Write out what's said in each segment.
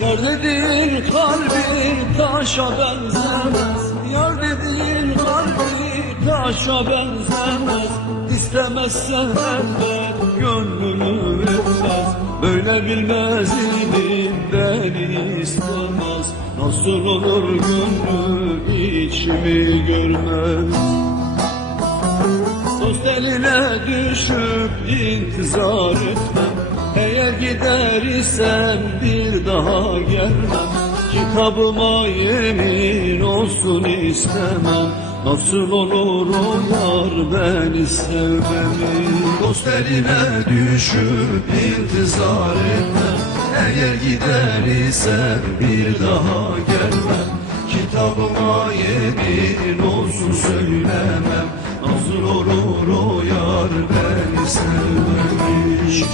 Yar dediğin kalbi taşa benzemez, yar dediğin kalbi taşa benzemez. İstemezsen elbet gönlünü vermez, böyle bilmez idim beni istemez. Nasıl olur gönlü içimi görmez. Dost eline düşüp intizar etmem, eğer gider isem bir daha gelmem. Kitabıma yemin olsun istemem, nasıl olur o yar beni sevmemi. Dost eline düşüp intizar etmem, eğer gider isem bir daha gelmem. Kitabıma yemin olsun söylemem, nasıl olur o yar beni sevmemiş.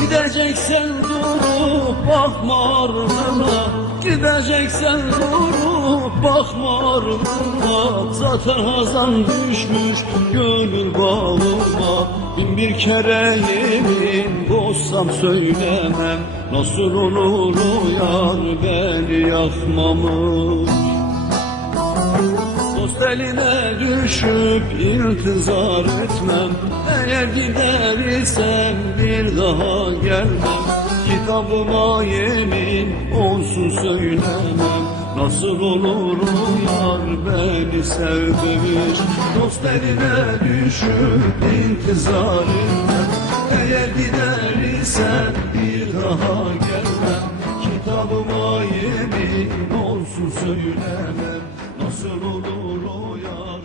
Gideceksen durup bakma ardına, gideceksen durup bakma ardına. Zaten hazan düşmüş gönül bağıma, bin bir kere yemin bozsam söylemem. Nasıl olur o yar beni yakmamış. Dost eline düşüp intizar etmem, eğer gider isem bir daha gelmem. Kitabıma yemin olsun söylemem, nasıl olur o yar beni sevmemiş. Dost eline düşüp intizar etmem, eğer gider isem bir daha gelmem. Kitabıma yemin olsun söylemem, nasıl olur o yar